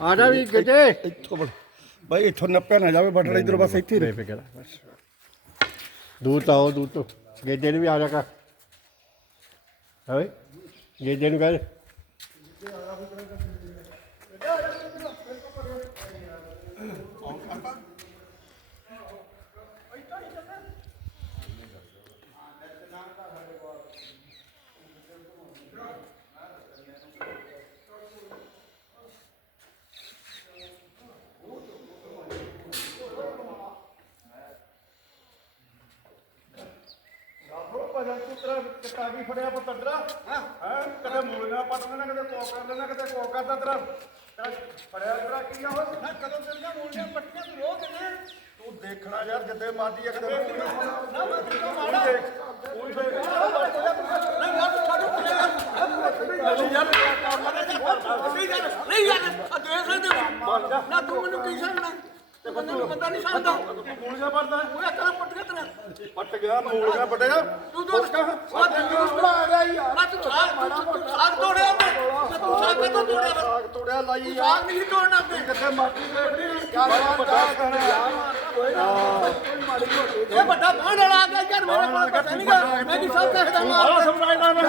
ਆ ਜਾ ਵੀ ਕਿਤੇ। ਇੱਥੋਂ ਬੜ ਬਾਈ ਇੱਥੋਂ ਨੱਪਿਆ ਨਾ ਜਾਵੇ ਬਟਨ ਇਧਰ ਬਸ ਇੱਥੇ ਹੀ ਬਸ। ਦੂਰ ਤਾਂ ਆਓ ਦੂਰ ਤੋਂ। ਗੇਜੇ ਨੂੰ ਵੀ ਆ ਜਾ ਕਰ। ਹੋਏ ਗੇਜੇ ਨੂੰ ਕਹਿ ਉਹ ਕਿਤਾ ਵੀ ਫੜਿਆ ਪਤੰਦਰਾ ਹਾਂ ਹਾਂ ਕਦੇ ਮੂਲੀਆਂ ਪੱਟ ਲੈਣਾ ਕਦੇ ਕੋਕ ਕਰ ਲੈਣਾ ਕਦੇ ਕੋਕ ਕਰਦਾ ਤੇਰਾ ਤੇਰਾ ਫੜਿਆ ਤੇਰਾ ਕੀ ਆ ਉਹ ਕਦੋਂ ਤੇਰੀਆਂ ਮੂਲੀਆਂ ਪੱਟੀਆਂ ਤੂੰ ਰੋਕ ਨੇ ਤੂੰ ਦੇਖਣਾ ਯਾਰ ਜਿੱਦੇ ਮਰਜ਼ੀ ਇੱਕ ਦਿਨ ਨਾ ਮੈਂ ਤੇਰਾ ਮਾੜਾ ਕੋਈ ਨਹੀਂ ਯਾਰ ਆ ਦੇ ਸਕਦੇ ਨਾ ਤੂੰ ਮੈਨੂੰ ਕੀ ਬੰਦੇ ਨੂੰ ਬੰਦਾ ਨਹੀਂ ਸਮਝਦਾ ਮੂਲੀਆਂ ਪੱਟਦਾ ਉਹ ਕਰਾਂ ਪੱਟ ਗਿਆ ਤੇਰਾ ਪੱਟ ਗਿਆ। ਮੂਲੀਆਂ ਪੱਟੇਗਾ ਤੂੰ ਤਾਂ ਆ ਤੰਦਰੁਸਤ ਬਣਾ ਰਿਹਾ ਯਾਰ। ਨਾ ਤੂੰ ਤੂੰ ਸਾਗ ਤੋੜਿਆ ਮੈਂ ਤੇ ਸਾਗ ਕਦੋਂ ਤੋੜਿਆ? ਸਾਗ ਤੋੜਿਆ ਲਾਈ ਯਾਰ ਨਹੀਂ ਤੋੜਨਾ ਕਿੱਥੇ ਮਰਜ਼ੀ ਦੇਖਣੀ ਯਾਰ ਪਤਾ ਕਰ ਯਾਰ ਇਹ ਵੱਡਾ ਬਾਣ ਵਾਲਾ ਆ ਗਿਆ ਯਾਰ ਮੇਰੇ ਕੋਲ ਪਤਾ ਨਹੀਂਗਾ ਮੈਂ ਵੀ ਸਭ ਕਹਿਦਾ ਮਾਰ ਆਹ ਸਮਝਾਇਦਾ ਮੈਂ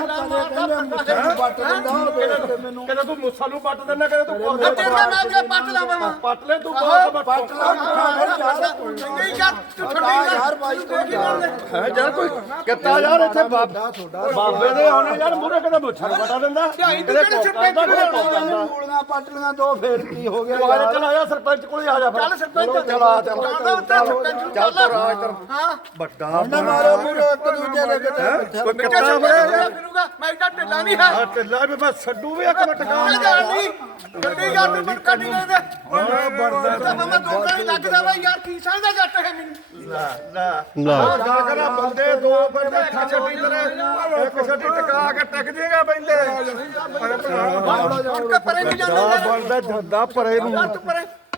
ਕਦੇ ਤੂੰ ਮੁੱਸਾ ਨੂੰ ਪੱਟ ਦਿੰਦਾ ਕਦੇ ਤੂੰ ਕੋਲ ਤੇਰੇ ਨਾਲ ਅੱਗੇ ਪੱਟ ਲਾਵਾਂ ਮੈਂ ਪੱਟ ਲੈ ਤੂੰ ਬਹੁਤ ਪੱਟ ਚੰਗੀ ਯਾਰ ਤੂੰ ਛੱਡੀ ਯਾਰ। ਬਾਈ ਹੈ ਯਾਰ ਕੋਈ ਕਿੱਤਾ ਯਾਰ ਇੱਥੇ ਬਾਬਾ ਬਾਬੇ ਦੇ ਆਉਣੇ ਯਾਰ ਮੂਰੇ ਮੁੱਛਾਂ ਨੂੰ ਪਟਾ ਦਿੰਦਾ। ਕੋਲ ਪੱਟਲੀਆਂ ਦੋ ਫੇਰ ਕੀ ਹੋ ਗਿਆ ਚੱਲ ਆ ਜਾ ਸਰਪੰਚ ਕੋਲੇ ਆ ਜਾ ਫਿਰ। ਚੱਲ ਸਰਪੰਚ ਚੱਲ ਆ ਚੱਲ ਸਰਪੰਚ ਨੂੰ ਚੱਲ ਤੂੰ ਰਾਜ ਕਰ ਹਾਂ। ਵੱਡਾ ਨਾ ਮਾਰੋ ਮੂਰੋ ਇੱਕ ਦੂਜੇ ਦੇ ਕਿਤੇ ਕੋਈ ਸਰਪੰਚ ਹੋਇਆ ਫਿਰੂਗਾ। ਮੈਂ ਤਾਂ ਢਿੱਲਾ ਨਹੀਂ ਹੈ। ਆ ਢਿੱਲਾ ਵੀ ਬਸ ਛੱਡੂ ਵੀ ਇੱਕ ਮਿੰਟ ਮੈਂ ਜਾਣ ਨਹੀਂ। ਗੱਡੀ ਯਾਰ ਤੂੰ ਮੈਨੂੰ ਕੱਢੀ ਲੈ ਦੇ ਬੜਦਾ ਤਾਂ ਮੈਂ ਦੋ ਕਰੀ ਲੱਗਦਾ ਵਾ ਯਾਰ ਕੀ ਸਮਝਦਾ ਜੱਟ ਹੈ ਮੈਨੂੰ। ਲੈ ਲੈ ਲੈ ਆ ਗੱਲ ਕਰਾ ਬੰਦੇ ਦੋ ਬੰਦੇ ਛੱਡੀ ਤੇਰੇ ਇੱਕ ਛੱਡੀ ਟਕਾ ਕੇ ਟਕ ਜੇਗਾ ਬੰਦੇ। ਹੁਣ ਪਰੇ ਨਹੀਂ ਜਾਂਦਾ। ਬੰਦਾ ਜੱਦਾ ਪਰੇ ਨੂੰ।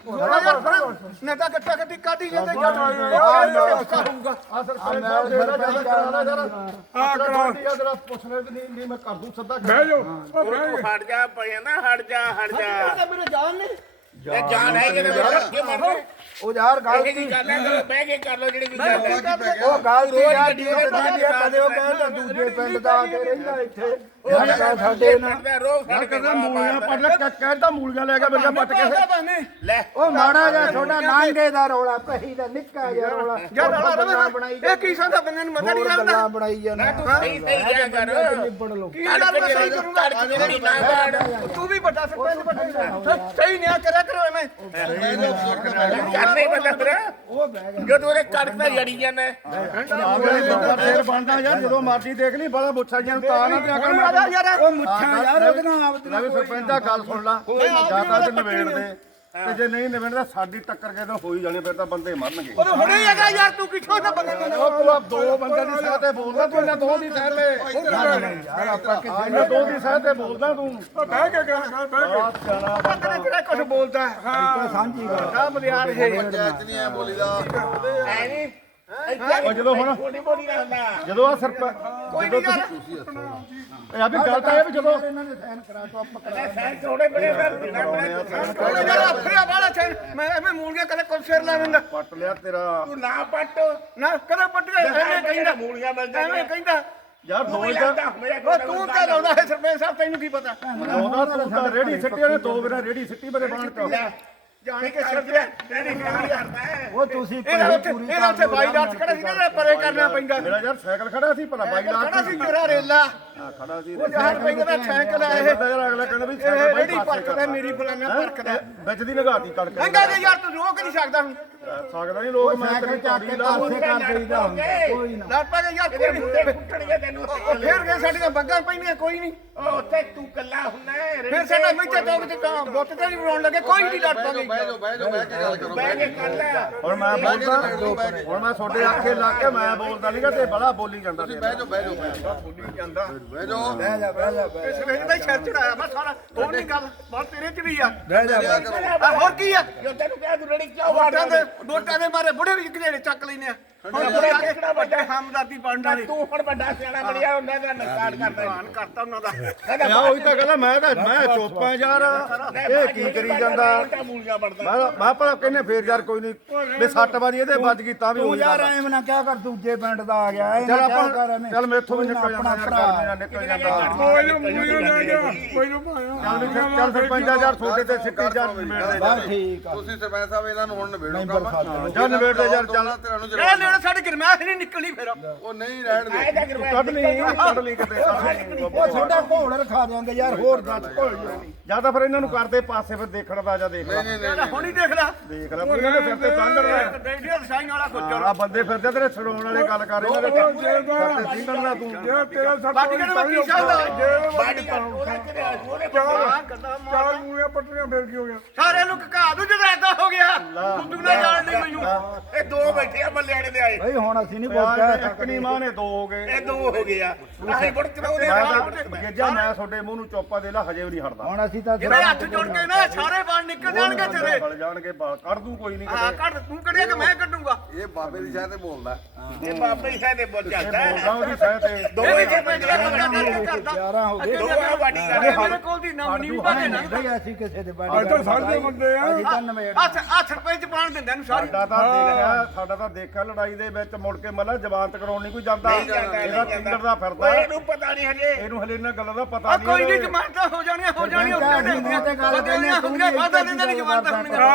ਯਾਰ ਤੂੰ ਪਰੇ ਥੋੜਾ ਯਾਰ ਪਰੇ ਨਹੀਂ ਤਾਂ ਗੱਟਾ ਗੱਡੀ ਕਾਢੀ ਜਾਂਦੇ ਜੱਟ ਆ ਦੇ ਦਾ ਆ ਨਹੀਂ ਨਹੀਂ ਕਰ ਦੂੰ ਸੱਦਾ। ਬਹਿ ਜਾਓ। ਹਟ ਜਾ ਪਿਆ ਨਾ ਹਟ ਜਾ ਹਟ ਜਾ। ਮੇਰੇ ਜਾਨ ਨਹੀਂ ਇਹ ਜਾਨ ਹੈ ਕਿ ਮੇਰੇ ਅੱਗੇ ਮਰਦੇ। ਉਹ ਯਾਰ ਗੱਲ ਇਹ ਕੀ ਗੱਲ ਹੈ ਕਰੋ ਬਹਿ ਕੇ ਕਰ ਲਓ ਜਿਹੜੀ ਵੀ ਗੱਲ ਹੈ। ਉਹ ਗੱਲ ਦੀ ਯਾਰ ਦੀ ਕਦੀ ਕਦੇ ਉਹ ਕਹਿੰਦਾ ਦੂਜੇ ਪਿੰਡ ਦਾ ਆ ਕੇ ਰਹਿੰਦਾ ਇੱਥੇ। ਸਾਡੇ ਨਾਲ ਮੈਂ ਰੋਜ਼ ਯਾਰ ਕਹਿੰਦਾ ਮੂਲੀਆਂ ਪੱਟ ਲੈ ਕਹਿੰਦਾ ਮੂਲੀਆਂ ਲੈ ਕੇ ਬੰਦਾ ਪੱਟ ਕੇ ਲੈ। ਉਹ ਮਾੜਾ ਜਿਹਾ ਛੋਟਾ ਨਾਂਗੇ ਦਾ ਰੋਲਾ ਪਹੀ ਦਾ ਨਿੱਕਾ ਜਿਹਾ ਰੋਲਾ। ਯਾਰ ਉਹ ਰੌਲਾ ਗੱਲਾਂ ਰਵੇ ਬਣਾਈ ਇਹ ਕੀ ਸੰਦਾ ਬੰਦੇ ਨੂੰ ਮਜ਼ਾ ਨਹੀਂ ਹੋਰ ਆਉਂਦਾ ਗੱਲਾਂ ਬਣਾਈ ਜਾਂਦਾ ਤੂੰ ਸਹੀ ਸਹੀ ਜਾ ਕਰ। ਨਿਬੜ ਲੋ ਕੀ ਯਾਰ ਮੈਂ ਸਹੀ ਕਰੂੰਗਾ ਜਿਹੜੀ ਨਾ ਬਾੜ ਤੂੰ ਵੀ ਵੱਡਾ ਸਰਪੰਚ ਵੱਡਾ ਸਹੀ ਨਿਆ ਕਰਿਆ ਕਰੋ ਐਵੇਂ। ਕਰਨੇ ਬੰਦਾ ਫਿਰ। ਜੋ ਤੂੰ ਇਹ ਕੜਕਦਾ ਜੜੀ ਜਾਂਦਾ ਬੰਦਾ ਫੇਰ ਬਣਦਾ ਯਾਰ ਜਦੋਂ ਮਰਜ਼ੀ ਦੇਖ ਲਈ ਬੜਾ ਜਿਹਾ ਨੂੰ ਤਾਂ ਨਾ ਤੇ ਅਕਲ ਮਾਰ ਯਾਰ। ਉਹ ਮੁੱਠਾ ਯਾਰ ਉਹਦੇ ਨਾਲ ਆਪਦੇ ਲੈ ਵੀ ਸਰਪੰਚ ਦਾ ਗੱਲ ਸੁਣ ਲਾ। ਜਾਂ ਤਾਂ ਤੇ ਨਿਬੇੜ ਦੇ ਤੇ ਜੇ ਨਹੀਂ ਨਿਬੇੜਦਾ ਸਾਡੀ ਟੱਕਰ ਕੇ ਤਾਂ ਹੋਈ ਜਾਣੀ ਫਿਰ ਤਾਂ ਬੰਦੇ ਮਰਨਗੇ। ਉਹ ਹੁਣੇ ਹੀ ਹੈਗਾ ਯਾਰ ਤੂੰ ਕਿੱਥੋਂ ਦਾ ਬੰਦੇ ਨੂੰ ਉਹ ਤੂੰ ਆਪ ਦੋ ਬੰਦਿਆਂ ਦੀ ਸਾਹ ਤੇ ਬੋਲਦਾ ਤੂੰ। ਇਹਨਾਂ ਦੋ ਦੀ ਸਾਹ ਤੇ ਯਾਰ ਆਪਾਂ ਕਿੱਥੇ ਇਹਨਾਂ ਦੋ ਦੀ ਸਾਹ ਤੇ ਬੋਲਦਾ ਤੂੰ। ਬਹਿ ਕੇ ਗੱਲ ਕਰ ਬਹਿ ਕੇ। ਬੰਦੇ ਜਿਹੜਾ ਕੁਝ ਬੋਲਦਾ ਹੈ। ਸਾਂਝੀ ਗੱਲ ਆ। ਬਲਿਆਰ ਹੈ ਐ ਨਹੀਂ ਉਹ ਜਦੋਂ ਹੁਣ ਬੋਲੀ ਬੋਲੀ ਨਾ ਹੁੰਦਾ। ਜਦੋਂ ਆ ਸਰਪੰਚ ਕੋਈ ਨਹੀਂ ਯਾਰ। ਇਹ ਆ ਵੀ ਗੱਲ ਤਾਂ ਇਹ ਵੀ ਜਦੋਂ ਇਹਨਾਂ ਨੇ ਸਾਈਨ ਕਰਾ ਤੋਂ ਆਪਾਂ ਇਹ ਸੈਂ ਥੋੜੇ ਬੜੇ ਫਿਰ ਬਿਨਾ ਬੜੇ ਯਾਰ ਅਫਰਿਆ ਵਾਲਾ ਛੇ ਮੈਂ ਐਵੇਂ ਮੂਲੀਆਂ ਕਦੇ ਕੁਲ ਸਿਰ ਲਾ ਦਿੰਦਾ। ਪੱਟ ਲਿਆ ਤੇਰਾ। ਤੂੰ ਨਾ ਪੱਟ ਨਾ ਕਦੇ ਪੱਟ ਗਿਆ ਐਵੇਂ ਕਹਿੰਦਾ ਮੂਲੀਆਂ ਮਿਲ ਐਵੇਂ ਜਾਂਦੀਆਂ ਕਹਿੰਦਾ। ਯਾਰ ਤੂੰ ਦੋ ਤਾਂ ਮੇਰੇ ਉਹ ਤੂੰ ਕਿਆ ਲਾਉਂਦਾ ਹੈ ਸਰਪੰਚ ਸਾਹਿਬ ਤੈਨੂੰ ਕੀ ਪਤਾ? ਉਹਦਾ ਤੂੰ ਤਾਂ ਰੇੜੀ ਸਿੱਟੀ ਉਹਨੇ ਦੋ ਬਿਨਾ ਰੇੜੀ ਸਿੱਟੀ ਮੇਰੇ ਬਾਣ ਚ। ਜਾਣ ਕੇ ਸਿਰ ਤੇ ਤੇਰੀ ਗੱਲ ਕਰਦਾ ਹੈ। ਉਹ ਤੁਸੀਂ ਇਹਦਾ ਉੱਥੇ ਇਹਦਾ ਉੱਥੇ ਬਾਈ ਦਾ ਖੜਾ ਸੀ ਨਾ ਪਰੇ ਕਰਨਾ ਪੈਂਦਾ। ਮੇਰਾ ਯਾਰ ਸਾਈਕਲ ਖੜਾ ਸੀ ਭਲਾ ਬਾਈ ਲਾ ਖੜਾ ਸੀ ਤੇਰਾ ਰੇਲਾ। ਹਾਂ, ਖੜਾ ਸੀ। ਉਹ ਯਾਰ ਪੈਂਦਾ ਦਾ ਸਾਈਕਲ ਆ ਇਹ। ਬੰਦਾ ਯਾਰ ਅਗਲਾ ਕਹਿੰਦਾ ਵੀ ਇਹ ਸਾਈਕਲ ਬਾਈ ਰੇੜੀ ਪਾਸੇ ਪਰਕਦਾ ਮੇਰੀ ਫਲਾਣਾ ਪਰਕਦਾ ਵਿੱਚ ਦੀ ਨਗਾਤੀ ਕਣਕ ਹੰਗਾ ਦੇ। ਯਾਰ ਤੂੰ ਰੋਕ ਨਹੀਂ ਸਕਦਾ ਹੁਣ। ਸਕਦਾ ਨਹੀਂ ਲੋਕ ਮੈਂ ਸਾਈਕਲ ਤੇਰੀ ਚੱਕ ਕੇ ਚਾਬੀ ਲਾ ਪਾਸੇ ਕਰ ਦੇਈਦਾ ਹੁੰਦਾ ਕੋਈ ਨਾ। ਲੜ ਪਾ ਯਾਰ ਇਹਦੇ ਕੋਈ ਮੁੰਡੇ ਨਹੀਂ ਕੁੱਟਣਗੇ ਤੈਨੂੰ। ਉਹ ਫੇਰ ਗਏ ਸਾਡੀਆਂ ਬੱਗਾਂ ਪੈਣੀਆਂ ਕੋਈ ਨਹੀਂ। ਉਹ ਉੱਥੇ ਤੂੰ ਕੱਲਾ ਹੁੰਦਾ ਹੈ ਫੇਰ ਸਾਡਾ ਮਿੱਥੇ ਚੌਕ ਤੇ ਕਾਂ ਬੁੱਤ ਤੇ ਨਹੀਂ ਬਣਾਉਣ ਲੱਗੇ ਕੋਈ ਨਹੀਂ ਲੜ ਪਾਗੇ ਬਹਿ ਕੇ ਕਰ ਲੈ ਹੁਣ ਮੈਂ ਬੋਲਦਾ ਹੁਣ ਮੈਂ ਤੁਹਾਡੇ ਆਖੇ ਲਾ ਕੇ ਮੈਂ ਬੋਲਦਾ ਨਹੀਂਗਾ ਤੇ ਬੜਾ ਬੋਲੀ ਜਾਂਦਾ ਬਹਿ ਜਾ ਬਹਿ ਜਾ ਬੋਲੀ ਜਾਂਦਾ। ਬਹਿ ਜਾ ਬਹਿ ਜਾ ਬਹਿ ਇਸ ਵੇਲੇ ਦਾ ਹੀ ਸਿਰ ਚੜਾਇਆ ਮੈਂ ਸਾਰਾ ਹੋਰ ਨਹੀਂ ਗੱਲ ਬਹੁਤ ਤੇਰੇ ਚ ਵੀ ਆ। ਬਹਿ ਜਾ ਬਹਿ ਜਾ। ਆ ਹੋਰ ਕੀ ਆ? ਜੋ ਤੈਨੂੰ ਕਹਿ ਤੂੰ ਰੜੀ ਕਿਉਂ ਵੋਟਾਂ ਵਾੜਦਾ ਦੇ ਵੋਟਾਂ ਦੇ ਮਾਰੇ ਬੁੜੇ ਵੀ ਕਿਹੜੇ ਚੱਕ ਲੈਨੇ ਆ। ਹੁਣ ਕਿਹੜਾ ਵੱਡਾ? ਹਮਦਰਦੀ ਬਣਨ ਵਾਲੀ। ਤੂੰ ਹੁਣ ਵੱਡਾ ਸਿਆਣਾ ਬਣਿਆ ਉਹਨਾਂ ਦਾ ਨਕਾਰ ਕਰਦਾ ਧੰਨ ਕਰਤਾ। ਉਹਨਾਂ ਦਾ। ਯਾ ਉਹੀ ਤਾਂ ਕਹਿੰਦਾ ਮੈਂ ਤਾਂ ਮੈਂ ਚੁੱਪਾਂ ਯਾਰ। ਇਹ ਕੀ ਕਰੀ ਜਾਂਦਾ? ਉਲਟਾ ਮੂਲੀਆਂ ਵੜਦਾ ਮੈਂ ਮੈਂ ਭਲਾ ਕਹਿੰਨੇ ਫੇਰ ਯਾਰ ਕੋਈ ਨਹੀਂ ਵੀ ਸੱਟ ਵਾਰੀ ਇਹਦੇ ਵੱਜ ਗਈ ਤਾਂ ਵੀ ਤੂੰ ਹੋਈ ਯਾਰ ਜਾਂਦਾ ਐਵੇਂ ਨਾ ਕਿਆ ਕਰ ਦੂਜੇ ਪਿੰਡ ਦਾ ਆ ਗਿਆ ਇਹ ਚੱਲ ਨਾ ਕਿਆ ਆਪਾਂ ਕਰ ਐਵੇਂ। ਚੱਲ ਮੈਥੋਂ ਵੀ ਨਿਕਲ ਆਪਣਾ ਜਾਂਦਾ ਭਰਾ। ਯਾਰ ਨਿਕਲ ਜਾਂਦਾ। ਕੋਈ ਨਾ ਮੂਲੀਆਂ ਲੈ ਕੋਈ ਨਾ ਚੱਲ ਫਿਰ- ਚੱਲ ਫਿਰ 5000 ਛੋਟੇ ਤੇ ਸਿੱਧੀ ਜਾ ਨਿਬੇੜ ਦੇ ਬਸ ਠੀਕ ਆ। ਤੁਸੀਂ ਸਰਪੰਚ ਸਾਹਿਬ ਇਹਨਾਂ ਨੂੰ ਹੁਣ ਨਿਬੇੜੋ ਕੰਮ। ਚੱਲ ਨਿਬੇੜ ਦੇ ਯਾਰ ਚੱਲ। ਤੇਰਾ ਨੂੰ ਇਹ ਜਰਾ ਲੈਣਾ ਸਾਡੇ ਗਰਮੈਸ਼ ਨਹੀਂ ਨਿਕਲਣੀ ਫਿਰ। ਉਹ ਨਹੀਂ ਰਹਿਣ ਦੇ। ਕਿ ਕੱਢ ਲਈ ਕੱਢ ਲਈ ਕਿਤੇ। ਉਹ ਛੋਟਾ ਘੋੜ ਰਖਾ ਦਿਆਂਗੇ ਯਾਰ ਹੋਰ ਦੱਸ ਘੋੜ ਜਾਂ ਤਾਂ ਫਿਰ ਇਹਨਾਂ ਨੂੰ ਕਰਦੇ ਪਾਸੇ ਫਿਰ ਦੇਖਣ ਦਾ ਜਾਂ ਦੇਖ ਲੈ। ਨਹੀਂ ਨਹੀਂ ਹੁਣ ਹੀ ਦੇਖ ਲੈ। ਦੇਖ ਲੈ ਇਹਨਾਂ ਦੇ ਸਿਰ ਤੇ ਤੰਗ ਰਿਹਾ। ਡੈਡੀ ਸਾਈਨ ਵਾਲਾ ਗੁੱਜਰ ਆ ਬੰਦੇ ਫਿਰਦੇ ਤੇਰੇ ਛਡਾਉਣ ਵਾਲੇ ਗੱਲ ਕਰ ਇਹਨਾਂ ਦੇ ਸਿਰ ਤੇ ਸਿੰਗਣ ਦਾ ਤੂੰ। ਬਾਕੀ ਕਹਿੰਦੇ ਮੈਂ ਕੀ ਚਾਹਦਾ ਬਾੜੀ ਕਰ ਉਹਦਾ ਕਿਹੜਾ ਉਹਨੇ ਹਾਂ ਗੱਦਾ ਮਾਰ ਮੂਲੀਆਂ ਪੱਟੀਆਂ ਫਿਰ ਕੀ ਹੋ ਗਿਆ? ਸਾਰੇ ਨੂੰ ਕਕਾ ਦੂ ਜਦੋਂ ਏਦਾਂ ਹੋ ਗਿਆ। ਤੂੰ ਨਾ ਜਾਣ ਨਹੀਂ ਮੈਨੂੰ। ਬੈਠੇ ਆ ਮੱਲਿਆਣੇ ਦੇ ਆਏ। ਬਈ ਹੁਣ ਅਸੀਂ ਨਹੀਂ ਕੁਝ ਕਹਿ ਇੱਕ ਸਕਦੇ ਨਹੀਂ ਮਾਂ ਨੇ ਦੋ ਹੋ ਗਏ। ਇਹ ਦੋ ਹੋ ਗਏ ਆ। ਅਸੀਂ ਬੜ ਚਲਾਉਂਦੇ ਮੈਂ ਆ ਤਾਂ ਗੇਜਾ ਮੈਂ ਤੁਹਾਡੇ ਮੂੰਹ ਨੂੰ ਚੋਪਾ ਦੇ ਲਾ ਹਜੇ ਵੀ ਨਹੀਂ ਹਟਦਾ। ਹੁਣ ਅਸੀਂ ਤਾਂ ਮੇਰੇ ਹੱਥ ਜੁੜ ਕੇ ਨਾ ਸਾਰੇ ਬਾਲ ਨਿਕਲ ਜਾਣਗੇ ਤੇਰੇ। ਗਲ ਜਾਣਗੇ ਬਾਲ ਕੱਢ ਦੂੰ ਕੋਈ ਨਹੀਂ ਹਾਂ ਕੱਢ ਤੂੰ ਕੱਢਿਆ ਕਿ ਮੈਂ ਕੱਢੂੰਗਾ? ਇਹ ਬਾਬੇ ਦੀ ਸ਼ਾਇਦ ਤੇ ਬੋਲਦਾ। ਇਹ ਬਾਬੇ ਹੀ ਸਾਡੇ ਬੋਲ ਇਹ ਜਾਂਦਾ ਬੋਲਦਾ ਉਹਦੀ ਸਹਿ ਤੇ। ਦੋ ਵੀ ਜੇ ਮੈਂ ਜਿਹੜਾ ਕਬਜ਼ਾ ਕਰਕੇ ਕਰਦਾ 11 ਹੋ ਗਏ। ਦੋ ਕਰ ਮੇਰੇ ਕੋਲ ਦੀ ਨਾਮ ਨਹੀਂ ਭਾਜੇ ਨਾ। ਨਹੀਂ ਅਸੀਂ ਕਿਸੇ ਦੇ ਬਾੜੀ ਅੱਜ ਤਾਂ ਸਾਡੇ ਬੰਦੇ ਆ। ਅਸੀਂ ਤਾਂ ਨਵੇੜ ਹੱਥ ਹੱਥ ਸਰਪੰਚ ਪਾਣ ਦਿੰਦੇ ਨੂੰ ਸਾਰੀ। ਸਾਡਾ ਤਾਂ ਦੇਖਿਆ ਸਾਡਾ ਤਾਂ ਦੇਖਿਆ ਲੜਾਈ ਦੇ ਵਿੱਚ ਮੁੜ ਕੇ ਮਤਲਬ ਜ਼ਬਾਨਤ ਕਰਾਉਣ ਨਹੀਂ ਕੋਈ ਜਾਂਦਾ। ਇਹਦਾ ਟਿੰਡਰ ਦਾ ਫਿਰਦਾ। ਇਹਨੂੰ ਪਤਾ ਨਹੀਂ ਹਜੇ। ਇਹਨੂੰ ਹਲੇ ਇਹਨਾਂ ਗੱਲਾਂ ਦਾ ਆ ਪਤਾ ਕੋਈ ਨਹੀਂ ਨਹੀਂ ਜਮਾਨਤਾਂ ਹੋ ਜਾਣੀਆਂ ਹੋ ਜਾਣੀਆਂ ਉੱਤੇ ਅਸੀਂ ਤੇ ਗੱਲ ਕਰਨੀ ਹੁੰਦੀਆਂ ਤੂੰ ਹੁੰਦੀਆਂ ਵਾਦਾ ਦਿੰਦੇ ਨਹੀਂ ਜਮਾਨਤਾਂ ਹੋਣਗੀਆਂ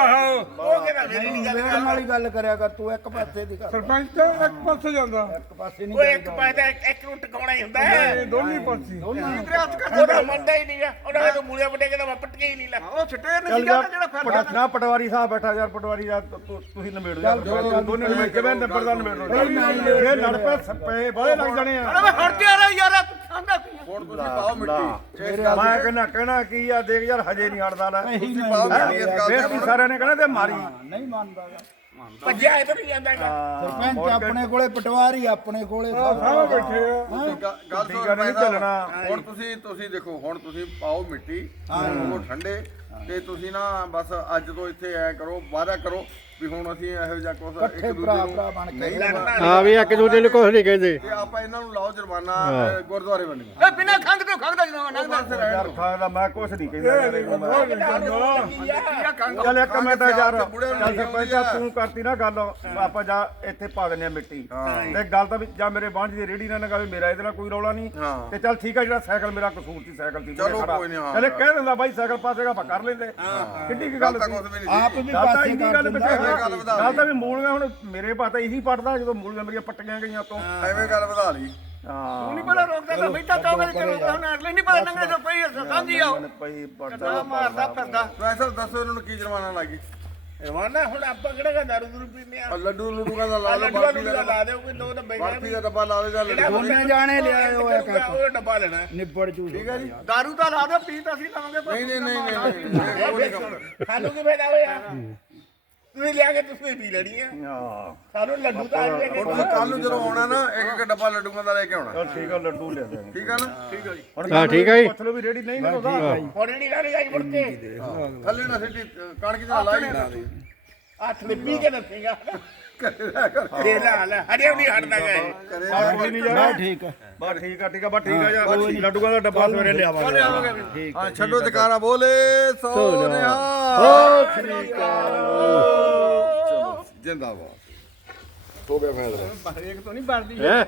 ਉਹ ਕਹਿੰਦਾ ਮੇਰੀ ਨਹੀਂ ਗੱਲ ਨਵੇੜਨ ਵਾਲੀ ਗੱਲ ਕਰਿਆ ਕਰ ਤੂੰ ਇੱਕ ਪਾਸੇ ਦੀ ਕਰ। ਸਰਪੰਚ ਤਾਂ ਇੱਕ ਪਾਸੇ ਜਾਂਦਾ। ਇੱਕ ਪਾਸੇ ਨਹੀਂ ਉਹ ਇੱਕ ਪਾਸੇ ਇੱਕ ਇੱਕ ਨੂੰ ਟਿਕਾਉਣਾ ਹੀ ਹੁੰਦਾ ਹੈ। ਦੋਨੀ ਪਾਸੇ। ਤੇਰੇ ਹੱਥ ਕਰ ਉਹਦਾ ਮੰਨਦਾ ਹੀ ਨਹੀਂਗਾ ਉਹਦਾ ਤਾਂ ਮੂਲੀਆਂ ਵੱਡੇ ਕਹਿੰਦਾ ਮੈਂ ਪਟਕੇ ਹੀ ਨਹੀਂ ਲਾ। ਉਹ ਛੱਟੇ ਨਹੀਂ ਚੱਲ ਜਾ ਜਿਹੜਾ ਫਿਰਦਾ ਨਾ ਪਟਵਾਰੀ ਸਾਹਿਬ ਬੈਠਾ ਯਾਰ ਪਟਵਾਰੀ ਯਾਰ ਤੁ- ਤੁ- ਤੁਸੀਂ ਨਿਬੇੜੋ ਯਾਰ ਦੋਨੇ ਨਿਬੇੜ ਕਿਵੇਂ ਨੰਬਰ ਦਾ ਨਿਬੇੜੋ ਇਹ ਲੜ ਪਏ ਸੱਪੇ ਬਾਹਲੇ ਲੱਗ ਜਾਣੇ ਆ। ਅਰੇ ਮੈਂ ਹਟ ਜਾ ਰਿਹਾ ਯਾਰ ਤੂੰ ਖਾਂਦਾ ਪੀਆ ਹੁਣ ਤੁਸੀਂ ਪਾਓ ਮਿੱਟੀ। ਮੈਂ ਕਹਿੰਦਾ ਕਹਿਣਾ ਕੀ ਆ ਦੇਖ ਯਾਰ ਹਜੇ ਨਹੀਂ ਹਟਦਾ ਲੈ। ਤੁਸੀਂ ਪਾਓ ਮਿੱਟੀ ਇਸ ਗੱਲ ਫੇਰ ਤੇ ਕੀ ਸਾਰਿਆਂ ਨੇ ਕਹਿਣਾ ਤੇ ਮਾਰੀ। ਨਹੀਂ ਮੰਨਦਾ ਗਾ। ਭੱਜਿਆ ਇਧਰ ਨਹੀਂ ਜਾਂਦਾ ਹੈਗਾ। ਸਰਪੰਚ ਆਪਣੇ ਕੋਲੇ ਪਟਵਾਰੀ ਆਪਣੇ ਕੋਲੇ ਬੈਠੇ ਆ। ਗੱਲ ਨਹੀਂ। ਚੱਲਣਾ। ਹੁਣ ਤੁਸੀਂ ਤੁਸੀਂ ਦੇਖੋ ਹੁਣ ਤੁਸੀਂ ਪਾਓ ਮਿੱਟੀ। ਉਹ ਠੰਡੇ। ਤੇ ਤੁਸੀਂ ਨਾ ਬਸ ਅੱਜ ਤੋਂ ਇੱਥੇ ਐ ਕਰੋ ਵਾਅਦਾ ਕਰੋ ਵੀ ਹੁਣ ਅਸੀਂ ਇਹੋ ਜਿਹਾ ਕੁਝ ਇੱਕ ਦੂਜੇ ਨੂੰ ਭਰਾ ਬਣ ਕੇ ਨਹੀਂ ਹਾਂ ਵੀ ਇੱਕ ਦੂਜੇ ਨੂੰ ਕੁਝ ਨਹੀਂ ਕਹਿੰਦੇ। ਤੇ ਆਪਾਂ ਇਹਨਾਂ ਨੂੰ ਲਾਓ ਜੁਰਮਾਨਾ ਅ, ਗੁਰਦੁਆਰੇ ਬਣੀਆਂ ਇਹ ਬਿਨਾ ਖੰਗ ਤੋਂ ਖੰਗਦਾ ਜਦੋਂ ਨੰਗਦਾ ਯਾਰ ਖਾਦਾ ਮੈਂ ਕੁਛ ਨਹੀਂ ਕਹਿੰਦਾ ਯਾਰ ਮੈਂ। ਕੀਆ ਖੰਗ ਚੱਲ ਇੱਕ ਮਿੰਟ ਯਾਰ ਬੁੜਿਆਂ ਨੂੰ ਚੱਲ ਨਹੀਂ ਸਰਪੰਚ ਤੂੰ ਕਰਤੀ ਨਾ ਗੱਲ ਆਪਾਂ ਜਾ ਇੱਥੇ ਪਾ ਦਿੰਨੇ ਆ ਮਿੱਟੀ। ਤੇ ਗੱਲ ਤਾਂ ਵੀ ਜਾਂ ਮੇਰੇ ਬਾਂਝ ਦੀ ਰੇੜੀ ਨਾਲ ਨਾ ਵੀ ਮੇਰਾ ਇਹਦੇ ਨਾਲ ਕੋਈ ਰੌਲਾ ਨਹੀਂ। ਹਾਂ। ਤੇ ਚੱਲ ਠੀਕ ਆ ਜਿਹੜਾ ਸਾਈਕਲ ਮੇਰਾ ਕਸੂਰ ਸੀ ਸਾਈਕਲ ਸੀ ਚਲੋ ਕੋਈ ਨੀ, ਹਾਂ। ਚਲੇ ਕਹਿ ਦਿੰਦਾ ਬਾਈ ਸਾਈਕਲ ਪਾਸੇਗਾ ਆਪਾਂ ਕਰ ਲੈਂਦੇ। ਕਿੱਡੀ ਕੀ ਗੱਲ ਸੀ। ਆਪ ਵੀ ਪਾਸੇ ਕਰ ਗੱਲ ਦਿੰਦਾ। ਪਿੱਛੇ ਇਹ ਗੱਲ ਵਧਾ ਗੱਲ ਤਾਂ ਵੀ ਮੂਲੀਆਂ ਹੁਣ ਮੇਰੇ ਪਾਤਾ ਇਹੀ ਪੜਦਾ ਜਦੋਂ ਮੂਲੀਆਂ ਮੇਰੀਆਂ ਪੱਟੀਆਂ ਗਈਆਂ ਤੋਂ। ਐਵੇਂ ਗੱਲ ਵਧਾ ਲਈ। ਹਾਂ। ਨਹੀਂ ਪਤਾ ਰੋਕਦਾ ਤਾਂ ਬੈਠਾ ਚਾਹੋਗੇ ਕਿ ਰੋਕਦਾ ਹੁਣ ਅਗਲੇ ਨਹੀਂ ਪਤਾ ਨੰਗੜੇ ਤੋਂ ਪਈ ਸਮਝੀ ਆਓ ਪਈ ਕਿੱਦਾਂ ਪੜਦਾ ਮਾਰਦਾ ਫਿਰਦਾ। ਵੈਸੇ ਦੱਸੋ ਇਹਨਾਂ ਨੂੰ ਕੀ ਜੁਰਮਾਨਾ ਲੱਗੀ ਰਵਾਨਾ ਹੁਣ ਆਪਾਂ ਕਿਹੜਾ ਦਾਰੂ ਦੂਰੂ ਪੀਂਦੇ ਆ? ਆ ਲੱਡੂ ਲੁੱਡੂਆਂ ਦਾ ਲਾ ਲਓ ਬਰਫੀ ਨੂੰ ਦਾ ਲਾ ਦਿਓ ਕੋਈ ਦੋ ਡੱਬੇ ਬਰਫੀ ਦਾ ਡੱਬਾ ਲਾ ਦੇ ਜਾਂ ਲੱਡੂ। ਉਹਨੇ ਜਾਣੇ ਲਿਆਇਓ ਇੱਕ ਇੱਕ ਉਹ ਡੱਬਾ ਲੈਣਾ। ਨਿਬੜ ਜੂ ਠੀਕ ਹੈ ਜੀ। ਦਾਰੂ ਤਾਂ ਲਾ ਦੇ ਪੀ ਤਾਂ ਅਸੀਂ ਲਾਵਾਂਗੇ ਪਰ ਨਹੀਂ ਨਹੀਂ ਨਹੀਂ ਨਹੀਂ ਨਹੀਂ ਇਹ ਕੋਈ ਨਹੀਂ। ਕੰਮ ਸਾਨੂੰ ਕੀ ਫਾਇਦਾ ਹੋਇਆ? ਤੁਸੀਂ ਲਿਆ ਕੇ ਤੁਸੀਂ ਪੀ ਲੈਣੀ ਆ। ਹਾਂ। ਸਾਨੂੰ ਲੱਡੂ ਤਾਂ ਆ ਹੁਣ ਤੁਸੀਂ ਕੱਲ ਨੂੰ ਜਦੋਂ ਆਉਣਾ ਨਾ ਇੱਕ ਇੱਕ ਡੱਬਾ ਲੱਡੂਆਂ ਦਾ ਲੈ ਕੇ ਆਉਣਾ। ਚਲ ਠੀਕ ਆ ਲੱਡੂ ਲੈ ਦੇਣਗੇ ਠੀਕ ਆ ਨਾ? ਠੀਕ ਆ ਜੀ। ਹੁਣ ਹਾਂ, ਠੀਕ ਆ ਜੀ। ਪੁੱਛ ਲਓ ਵੀ ਰੇੜੀ ਨਹੀਂ ਲਾਉਂਦਾ ਹੁਣ ਨਹੀਂ ਲਾਣੀ ਜਾਈ ਮੁੜ ਕੇ। ਥੱਲੇ ਨਾ ਸਿੱਟੀ ਕਣਕ ਦੀ ਲਾਈ ਨਾ ਹੱਥ ਨੇ ਪੀ ਕੇ ਦੱਸੇਗਾ। ਦੇ ਲਾ ਲੈ ਹਰੇ ਨਹੀਂ ਹਟਦਾ ਗਏ। ਕੋਈ ਨਹੀਂ ਯਾਰ। ਠੀਕ ਆ। ਬਸ ਠੀਕ ਆ ਠੀਕ ਆ ਬਸ ਠੀਕ ਆ ਯਾਰ। ਲੱਡੂਆਂ ਦਾ ਡੱਬਾ ਸਵੇਰੇ ਲਿਆਵਾਂਗੇ। ਹਾਂ ਛੱਡੋ ਜਕਾਰਾ ਬੋਲੇ ਜਿੰਦਾਬਾਦ। ਹੋ ਗਿਆ ਫੈਸਲਾ। ਹਰੇਕ ਤੋਂ ਨਹੀਂ ਬਣਦੀ। ਹੈ?